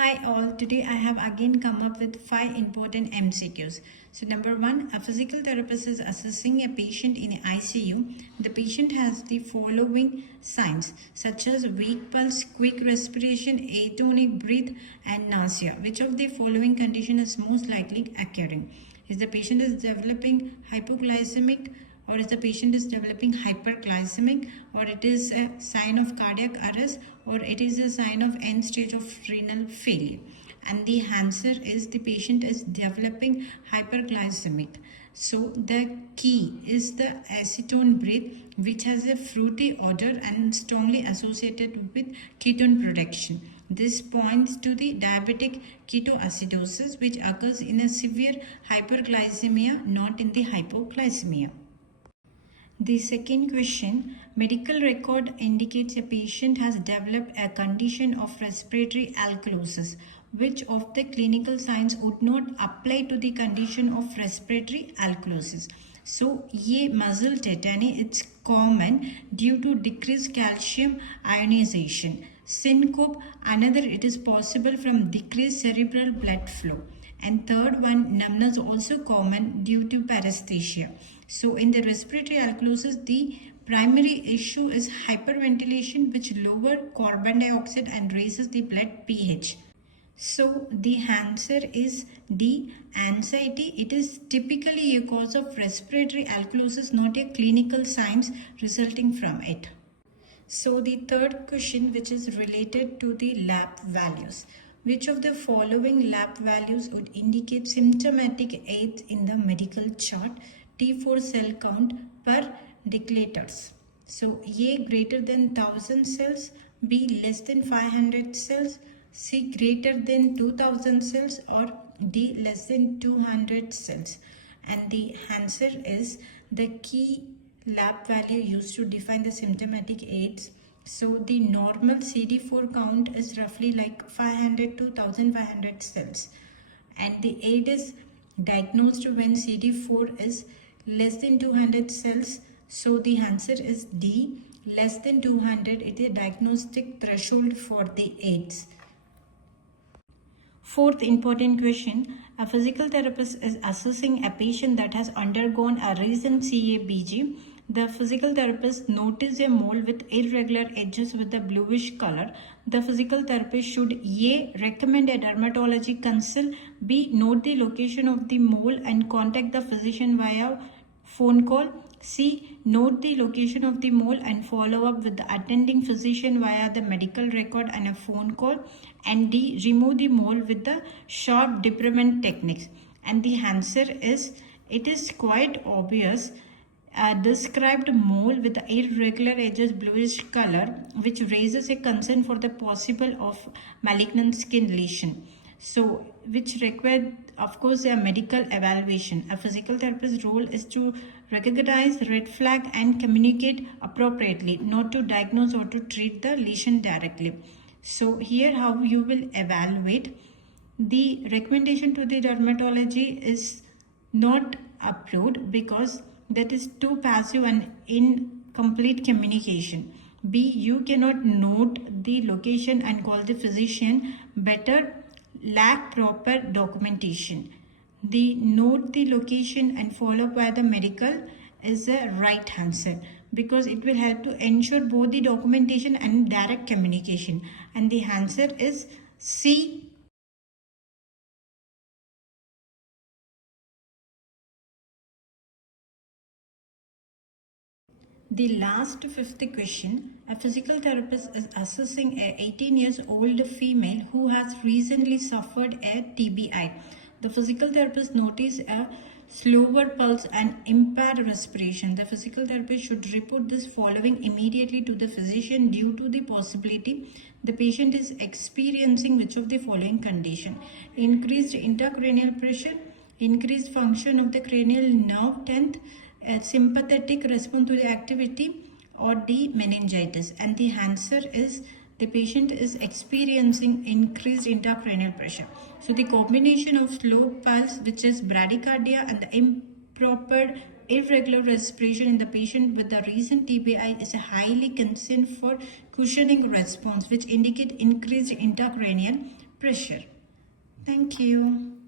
Hi all, today I have again come up with 5 important MCQs. So number 1, a physical therapist is assessing a patient in ICU. The patient has the following signs such as weak pulse, quick respiration, atonic breath and nausea. Which of the following condition is most likely occurring? Is the patient is developing hypoglycemic, or is the patient is developing hyperglycemic, or it is a sign of cardiac arrest, or it is a sign of end stage of renal failure? And the answer is the patient is developing hyperglycemic. So the key is the acetone breath, which has a fruity odor and strongly associated with ketone production. This points to the diabetic ketoacidosis, which occurs in a severe hyperglycemia, not in the hypoglycemia. The second question, medical record indicates a patient has developed a condition of respiratory alkalosis. Which of the clinical signs would not apply to the condition of respiratory alkalosis? So, A, muscle tetany, it's common due to decreased calcium ionization. Syncope, another, it is possible from decreased cerebral blood flow. And third one, numbness, also common due to paresthesia. So in the respiratory alkalosis, the primary issue is hyperventilation, which lower carbon dioxide and raises the blood pH. So the answer is D, anxiety. It is typically a cause of respiratory alkalosis, not a clinical signs resulting from it. So the third question, which is related to the lab values. Which of the following lab values would indicate symptomatic aids in the medical chart? T4 cell count per deciliters. So A, greater than 1000 cells, B, less than 500 cells, C, greater than 2000 cells, or D, less than 200 cells. And the answer is the key lab value used to define the symptomatic aids. So the normal CD4 count is roughly like 500 to 1500 cells, and the aid is diagnosed when CD4 is less than 200 cells. So the answer is D, less than 200. It is a diagnostic threshold for the AIDS. Fourth important question, a physical therapist is assessing a patient that has undergone a recent CABG. The physical therapist noticed a mole with irregular edges with a bluish color. The physical therapist should A, recommend a dermatology consult, B, note the location of the mole and contact the physician via phone call, C, note the location of the mole and follow up with the attending physician via the medical record and a phone call, and D, remove the mole with the sharp debridement techniques. And the answer is, it is quite obvious. Described mole with the irregular edges, bluish color, which raises a concern for the possible of malignant skin lesion. So which required, of course, a medical evaluation. A physical therapist's role is to recognize red flag and communicate appropriately, not to diagnose or to treat the lesion directly. So here how you will evaluate. The recommendation to the dermatology is not approved because that is too passive and incomplete communication. B, you cannot note the location and call the physician, better lack proper documentation. The note the location and follow up by the medical is the right answer, because it will help to ensure both the documentation and direct communication. And the answer is C. The last fifth question, a physical therapist is assessing a 18 years old female who has recently suffered a TBI. The physical therapist noticed a slower pulse and impaired respiration. The physical therapist should report this following immediately to the physician due to the possibility the patient is experiencing which of the following condition: increased intracranial pressure, increased function of the cranial nerve, 10th, a sympathetic response to the activity, or D, meningitis. And the answer is the patient is experiencing increased intracranial pressure. So the combination of slow pulse, which is bradycardia, and the improper irregular respiration in the patient with the recent TBI is a highly concern for cushioning response, which indicate increased intracranial pressure. Thank you.